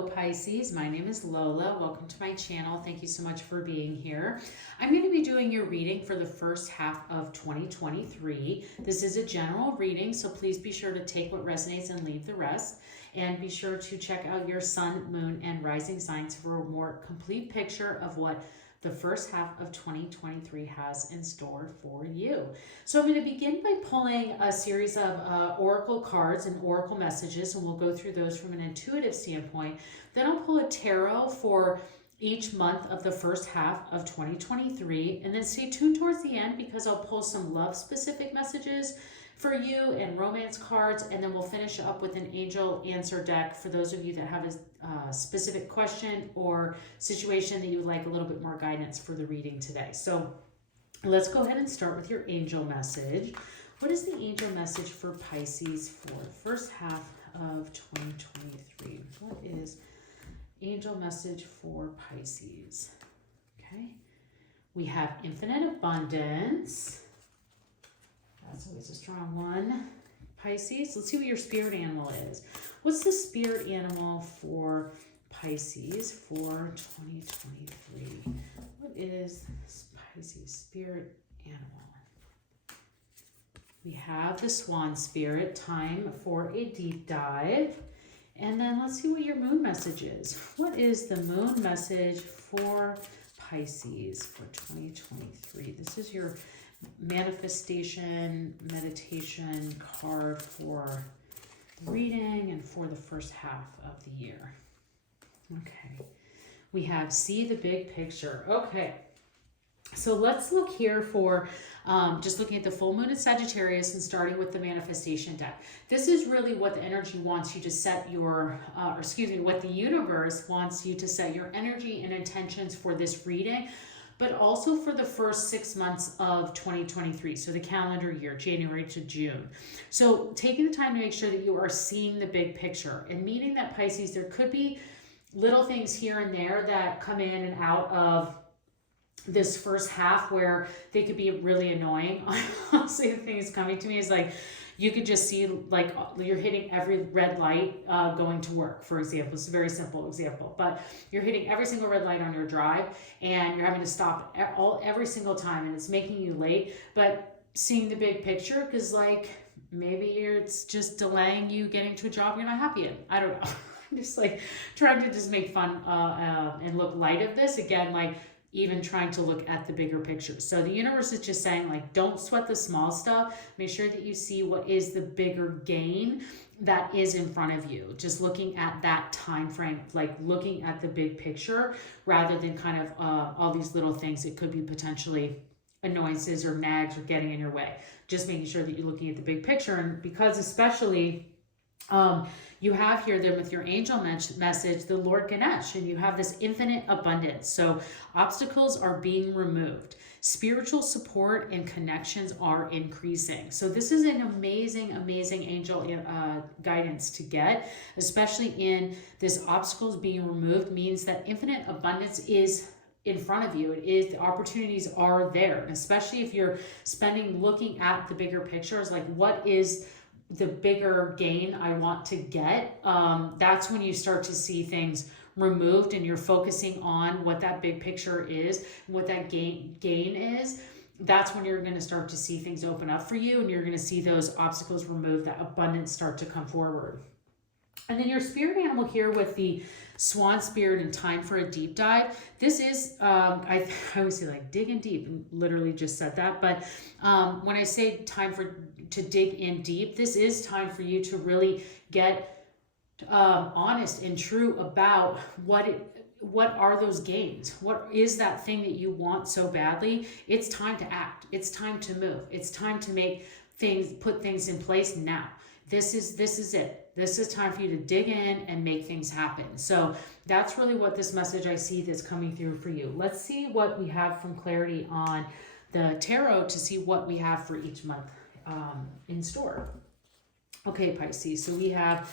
Hello Pisces, my name is Lola. Welcome to my channel. Thank you so much for being here. I'm going to be doing your reading for the first half of 2023. This is a general reading, so please be sure to take what resonates and leave the rest. And be sure to check out your sun, moon, and rising signs for a more complete picture of what the first half of 2023 has in store for you. So I'm going to begin by pulling a series of oracle cards and oracle messages, and we'll go through those from an intuitive standpoint. Then I'll pull a tarot for each month of the first half of 2023, and then stay tuned towards the end because I'll pull some love specific messages for you and romance cards, and then we'll finish up with an angel answer deck for those of you that have a specific question or situation that you would like a little bit more guidance for the reading today. So let's go ahead and start with your angel message. What is the angel message for Pisces for the first half of 2023? What is angel message for Pisces? Okay, we have infinite abundance. That's always a strong one. Pisces, let's see what your spirit animal is. What's the spirit animal for Pisces for 2023? What is Pisces spirit animal? We have the swan spirit, time for a deep dive. And then let's see what your moon message is. What is the moon message for Pisces for 2023? This is your manifestation meditation card for reading and for the first half of the year. Okay, we have see the big picture. Okay, so let's look here for just looking at the full moon in Sagittarius and starting with the manifestation deck. This is really what the energy wants you to set your, what the universe wants you to set your energy and intentions for this reading, but also for the first 6 months of 2023. So the calendar year, January to June. So taking the time to make sure that you are seeing the big picture, and meaning that Pisces, there could be little things here and there that come in and out of this first half where they could be really annoying. Honestly, the thing that's coming to me is like, you could just see like you're hitting every red light going to work, for example. It's a very simple example, but you're hitting every single red light on your drive and you're having to stop every single time, and it's making you late. But seeing the big picture, because like maybe it's just delaying you getting to a job you're not happy in. I don't know. I'm just like trying to just make fun and look light of this. Again, like even trying to look at the bigger picture. So the universe is just saying, like, don't sweat the small stuff. Make sure that you see what is the bigger gain that is in front of you. Just looking at that time frame, like looking at the big picture rather than kind of all these little things that could be potentially annoyances or nags or getting in your way. Just making sure that you're looking at the big picture. And because especially you have here then with your angel message, the Lord Ganesh, and you have this infinite abundance. So obstacles are being removed. Spiritual support and connections are increasing. So this is an amazing, amazing angel guidance to get, especially in this obstacles being removed means that infinite abundance is in front of you. It is, the opportunities are there. And especially if you're looking at the bigger picture, is like, what is the bigger gain I want to get? That's when you start to see things removed and you're focusing on what that big picture is, what that gain is. That's when you're going to start to see things open up for you, and you're going to see those obstacles removed, that abundance start to come forward. And then your spirit animal here with the swan spirit and time for a deep dive. This is, I always say like digging deep, and literally just said that. But when I say time to dig in deep, this is time for you to really get honest and true about what are those gains? What is that thing that you want so badly? It's time to act. It's time to move. It's time to make things, put things in place now. This is it. This is time for you to dig in and make things happen. So that's really what this message I see that's coming through for you. Let's see what we have from clarity on the tarot to see what we have for each month in store. Okay, Pisces. So we have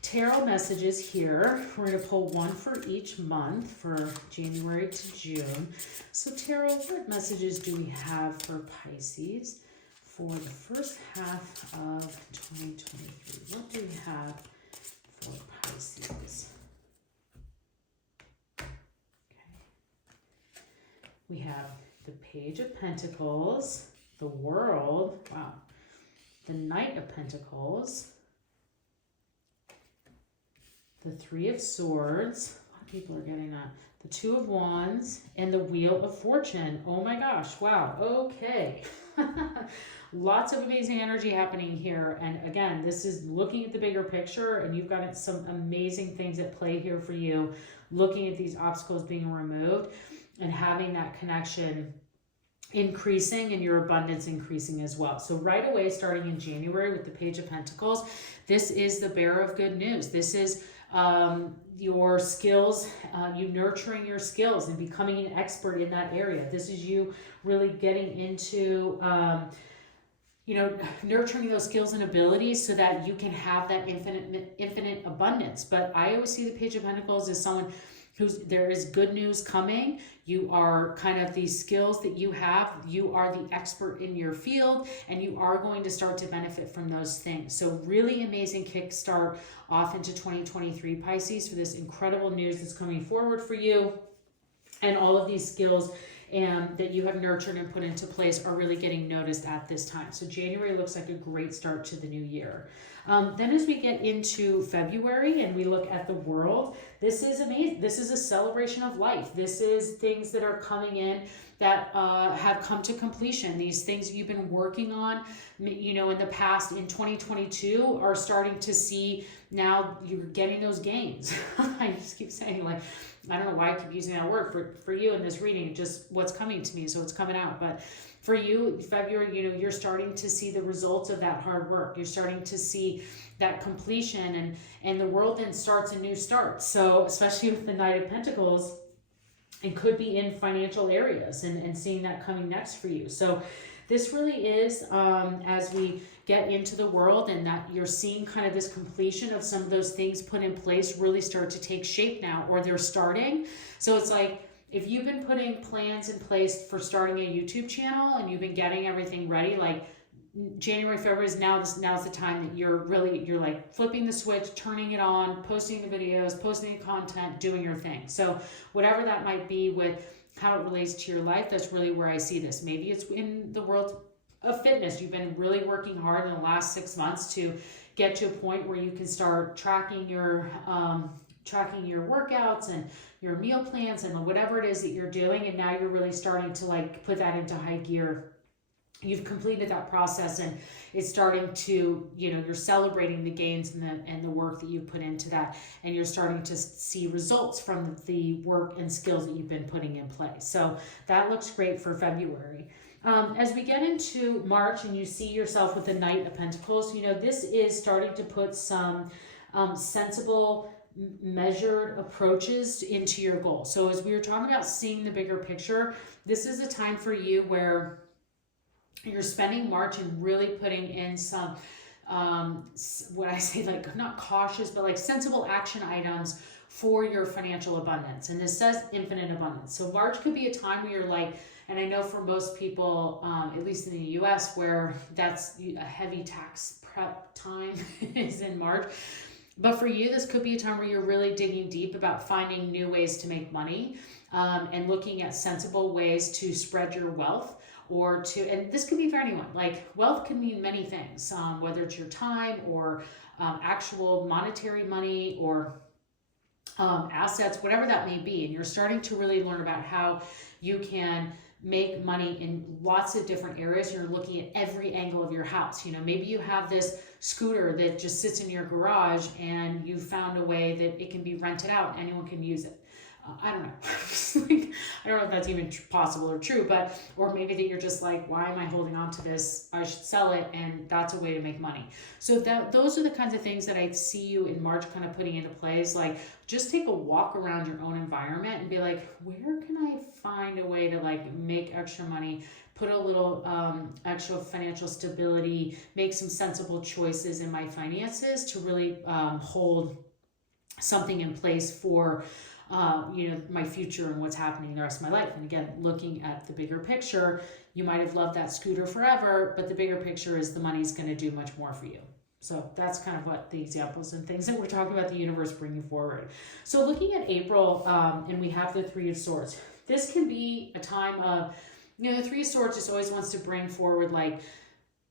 tarot messages here. We're going to pull one for each month for January to June. So tarot, what messages do we have for Pisces for the first half of 2023? What do we have for Pisces? We have the Page of Pentacles, the World, wow, the Knight of Pentacles, the Three of Swords, a lot of people are getting that, the Two of Wands, and the Wheel of Fortune. Oh my gosh, wow, okay. Lots of amazing energy happening here. And again, this is looking at the bigger picture, and you've got some amazing things at play here for you, looking at these obstacles being removed and having that connection increasing and your abundance increasing as well. So right away, starting in January with the Page of Pentacles, this is the bearer of good news. This is your skills, you nurturing your skills and becoming an expert in that area. This is you really getting into nurturing those skills and abilities so that you can have that infinite abundance. But I always see the Page of Pentacles as someone there is good news coming. You are kind of these skills that you have. You are the expert in your field, and you are going to start to benefit from those things. So really amazing kickstart off into 2023, Pisces, for this incredible news that's coming forward for you. And all of these skills that you have nurtured and put into place are really getting noticed at this time. So January looks like a great start to the new year. Then as we get into February and we look at the World, this is amazing. This is a celebration of life. This is things that are coming in that have come to completion. These things you've been working on, in the past, in 2022, are starting to see now you're getting those gains. I just keep saying, I don't know why I keep using that word for you in this reading, just what's coming to me, so it's coming out. But for you, February, you're starting to see the results of that hard work. You're starting to see that completion, and the World then starts a new start. So especially with the Knight of Pentacles, it could be in financial areas and seeing that coming next for you. So this really is, as we get into the World and that you're seeing kind of this completion of some of those things put in place really start to take shape now, or they're starting. So it's like, if you've been putting plans in place for starting a YouTube channel and you've been getting everything ready, like January, February is now's the time that you're like flipping the switch, turning it on, posting the videos, posting the content, doing your thing. So whatever that might be with how it relates to your life, that's really where I see this. Maybe it's in the world of fitness. You've been really working hard in the last 6 months to get to a point where you can start tracking your workouts and your meal plans and whatever it is that you're doing, and now you're really starting to put that into high gear. You've completed that process, and it's starting to, you're celebrating the gains and the work that you've put into that, and you're starting to see results from the work and skills that you've been putting in place. So that looks great for February. As we get into March and you see yourself with the Knight of Pentacles, this is starting to put some sensible, measured approaches into your goal. So as we were talking about seeing the bigger picture, this is a time for you where you're spending March and really putting in some, what I say, not cautious, but sensible action items for your financial abundance. And this says infinite abundance. So March could be a time where you're and I know for most people, at least in the US, where that's a heavy tax prep time is in March. But for you, this could be a time where you're really digging deep about finding new ways to make money, and looking at sensible ways to spread your wealth, and this could be for anyone. Wealth can mean many things, whether it's your time or actual monetary money or assets, whatever that may be. And you're starting to really learn about how you can make money in lots of different areas. You're looking at every angle of your house. Maybe you have this scooter that just sits in your garage and you found a way that it can be rented out and anyone can use it. I don't know. I don't know if that's even possible or true, or maybe that you're just why am I holding on to this? I should sell it, and that's a way to make money. So those are the kinds of things that I see you in March kind of putting into place. Just take a walk around your own environment and be where can I find a way to make extra money, put a little extra financial stability, make some sensible choices in my finances to really hold something in place for my future and what's happening the rest of my life. And again, looking at the bigger picture, you might have loved that scooter forever, but the bigger picture is the money's going to do much more for you. So that's kind of what the examples and things that we're talking about the universe bringing forward. So looking at April, and we have the Three of Swords. this can be a time of, you know, the Three of Swords just always wants to bring forward, like,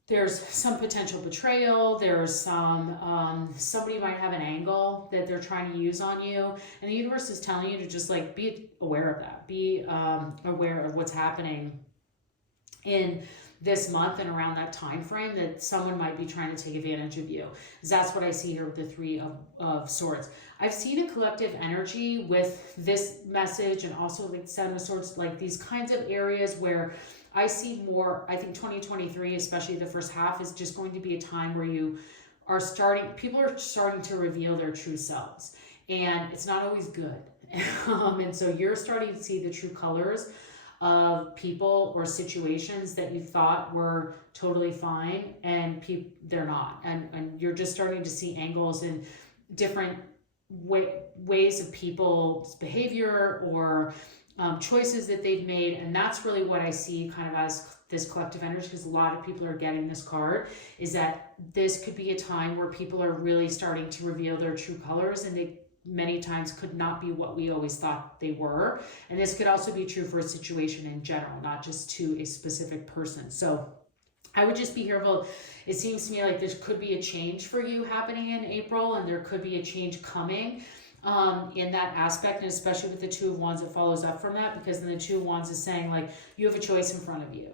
there's some potential betrayal. There's some, somebody might have an angle that they're trying to use on you. And the universe is telling you to just like be aware of that. Be aware of what's happening in this month and around that time frame, that someone might be trying to take advantage of you. That's what I see here with the Three of Swords. I've seen a collective energy with this message, and also like Seven of Swords, like these kinds of areas where I see more. I think 2023, especially the first half, is just going to be a time where people are starting to reveal their true selves, and it's not always good. And so you're starting to see the true colors of people or situations that you thought were totally fine, and they're not. And you're just starting to see angles and different ways of people's behavior or choices that they've made. And that's really what I see kind of as this collective energy, because a lot of people are getting this card, is that this could be a time where people are really starting to reveal their true colors, and they many times could not be what we always thought they were. And this could also be true for a situation in general, not just to a specific person. So I would just be careful. It seems to me like there could be a change for you happening in April, and there could be a change coming in that aspect. And especially with the Two of Wands, it follows up from that, because then the Two of Wands is saying like you have a choice in front of you.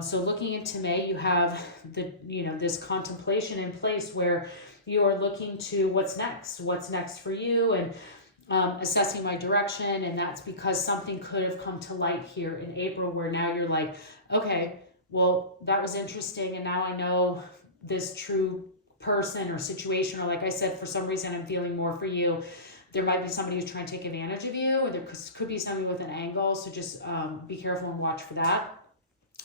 So looking into May, you have this contemplation in place where you're looking to what's next for you, and assessing my direction. And that's because something could have come to light here in April, where now you're like, okay, well, that was interesting, and now I know this true person or situation. Or like I said, for some reason I'm feeling more for you. There might be somebody who's trying to take advantage of you, or there could be somebody with an angle. So just be careful and watch for that.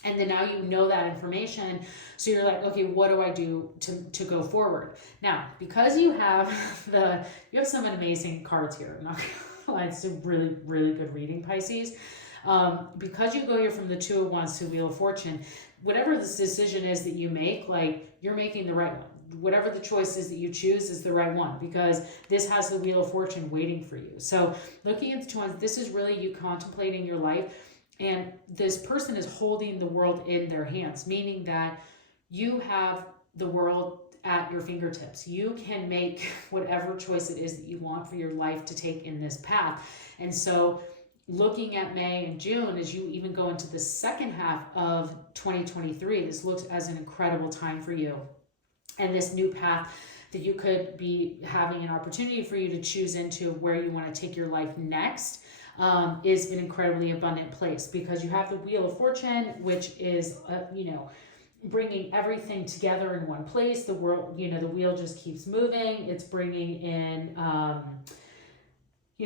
And then now you know that information, so you're like, okay, what do I do to go forward? Now, because you have some amazing cards here. I'm not gonna lie, it's a really, really good reading, Pisces. Because you go here from the Two of Wands to Wheel of Fortune, whatever this decision is that you make, like, you're making the right one. Whatever the choice is that you choose is the right one, because this has the Wheel of Fortune waiting for you. So looking at the Two Wands, this is really you contemplating your life. And this person is holding the world in their hands, meaning that you have the world at your fingertips. You can make whatever choice it is that you want for your life to take in this path. And so looking at May and June, as you even go into the second half of 2023, this looks as an incredible time for you. And this new path that you could be having an opportunity for you to choose into where you want to take your life next. Is an incredibly abundant place, because you have the Wheel of Fortune, which is, bringing everything together in one place. The world, the wheel just keeps moving. It's bringing in,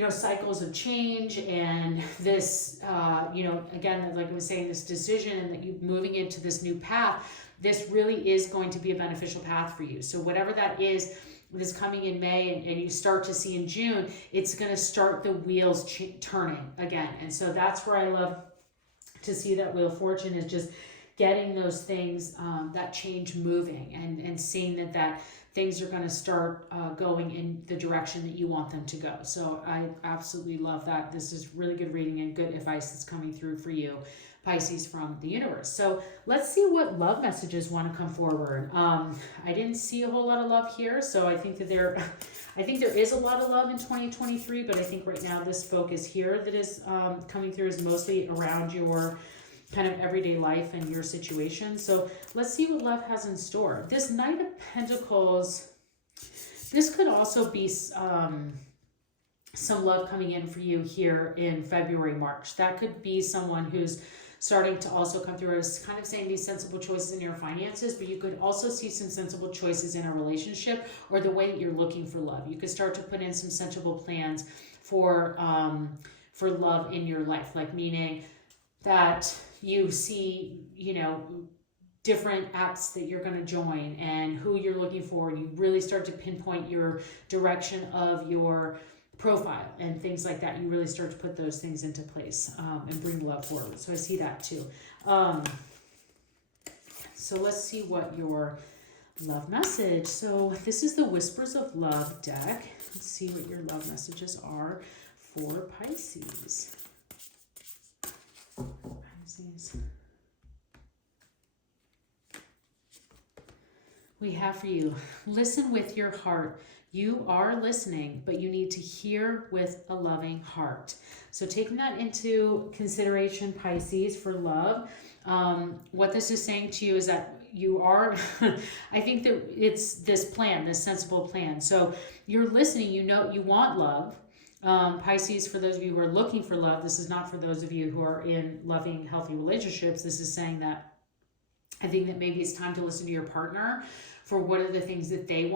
cycles of change, and this, again, like I was saying, this decision, and that you moving into this new path, this really is going to be a beneficial path for you. So whatever that is coming in May, and you start to see in June, it's going to start the wheels turning again. And so that's where I love to see that Wheel of Fortune is just getting those things, that change moving, and seeing that things are going to start going in the direction that you want them to go. So I absolutely love that. This is really good reading and good advice that's coming through for you, Pisces, from the universe. So let's see what love messages want to come forward. I didn't see a whole lot of love here, so I think that there is a lot of love in 2023, but I think right now this focus here that is coming through is mostly around your kind of everyday life and your situation. So let's see what love has in store. This Knight of Pentacles, this could also be some love coming in for you here in February, March. That could be someone who's starting to also come through as kind of saying these sensible choices in your finances, but you could also see some sensible choices in a relationship, or the way that you're looking for love. You could start to put in some sensible plans for love in your life, like meaning that you see, different apps that you're going to join and who you're looking for, and you really start to pinpoint your direction of your profile and things like that. You really start to put those things into place and bring love forward. So I see that too. So let's see what your love message. So this is the Whispers of Love deck. Let's see what your love messages are for Pisces. Pisces. We have for you, listen with your heart. You are listening, but you need to hear with a loving heart. So taking that into consideration, Pisces, for love, what this is saying to you is that you are, I think that it's this plan, this sensible plan. So you're listening, you know, you want love. Pisces, for those of you who are looking for love, this is not for those of you who are in loving, healthy relationships. This is saying that I think that maybe it's time to listen to your partner for what are the things that they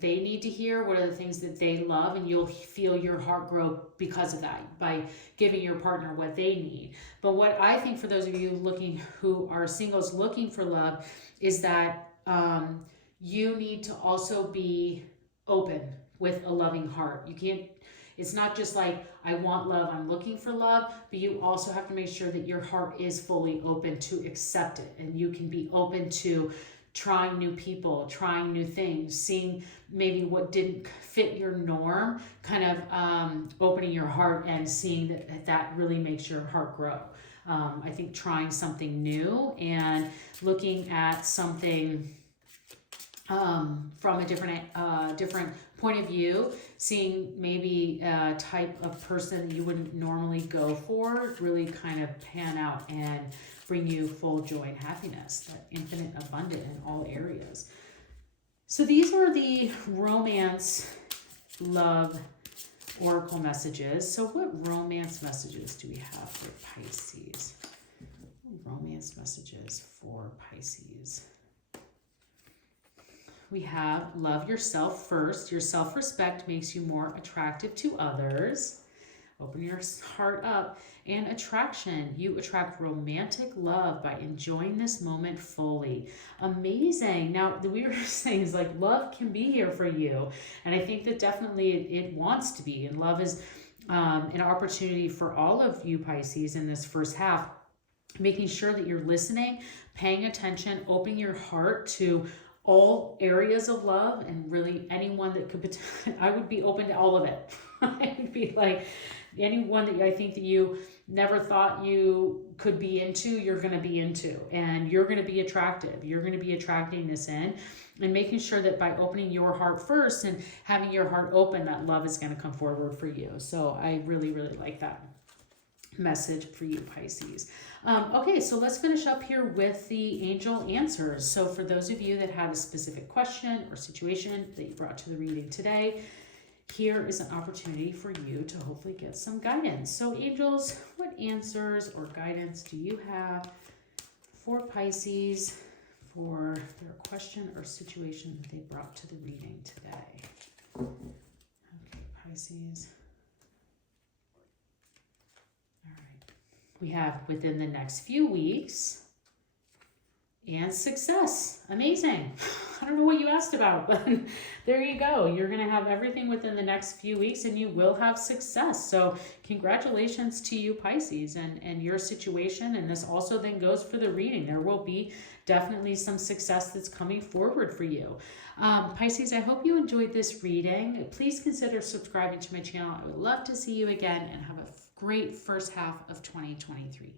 need to hear, what are the things that they love, and you'll feel your heart grow because of that, by giving your partner what they need. But what I think for those of you who are singles looking for love is that you need to also be open with a loving heart. You can't, it's not just like, I want love, I'm looking for love, but you also have to make sure that your heart is fully open to accept it. And you can be open to trying new people, trying new things, seeing maybe what didn't fit your norm, kind of opening your heart and seeing that really makes your heart grow. I think trying something new and looking at something from a different point of view, seeing maybe a type of person that you wouldn't normally go for, really kind of pan out and bring you full joy and happiness, that infinite abundant in all areas. So these are the romance love oracle messages. So what romance messages do we have for Pisces? Romance messages for Pisces. We have love yourself first. Your self-respect makes you more attractive to others. Open your heart up. And attraction. You attract romantic love by enjoying this moment fully. Amazing. Now, the weird thing is, like, love can be here for you. And I think that definitely it wants to be. And love is an opportunity for all of you Pisces in this first half. Making sure that you're listening, paying attention, opening your heart to all areas of love, and really anyone that could, I would be open to all of it. I would be like, anyone that I think that you never thought you could be into, you're going to be into, and you're going to be attractive. You're going to be attracting this in, and making sure that by opening your heart first and having your heart open, that love is going to come forward for you. So I really, really like that message for you, Pisces. Okay, so let's finish up here with the angel answers. So for those of you that have a specific question or situation that you brought to the reading today, here is an opportunity for you to hopefully get some guidance. So angels, what answers or guidance do you have for Pisces for their question or situation that they brought to the reading today? Okay, Pisces. All right. We have within the next few weeks and success. Amazing. I don't know what you asked about, but there you go. You're going to have everything within the next few weeks, and you will have success. So congratulations to you, Pisces, and your situation. And this also then goes for the reading. There will be definitely some success that's coming forward for you. Pisces, I hope you enjoyed this reading. Please consider subscribing to my channel. I would love to see you again, and have a great first half of 2023.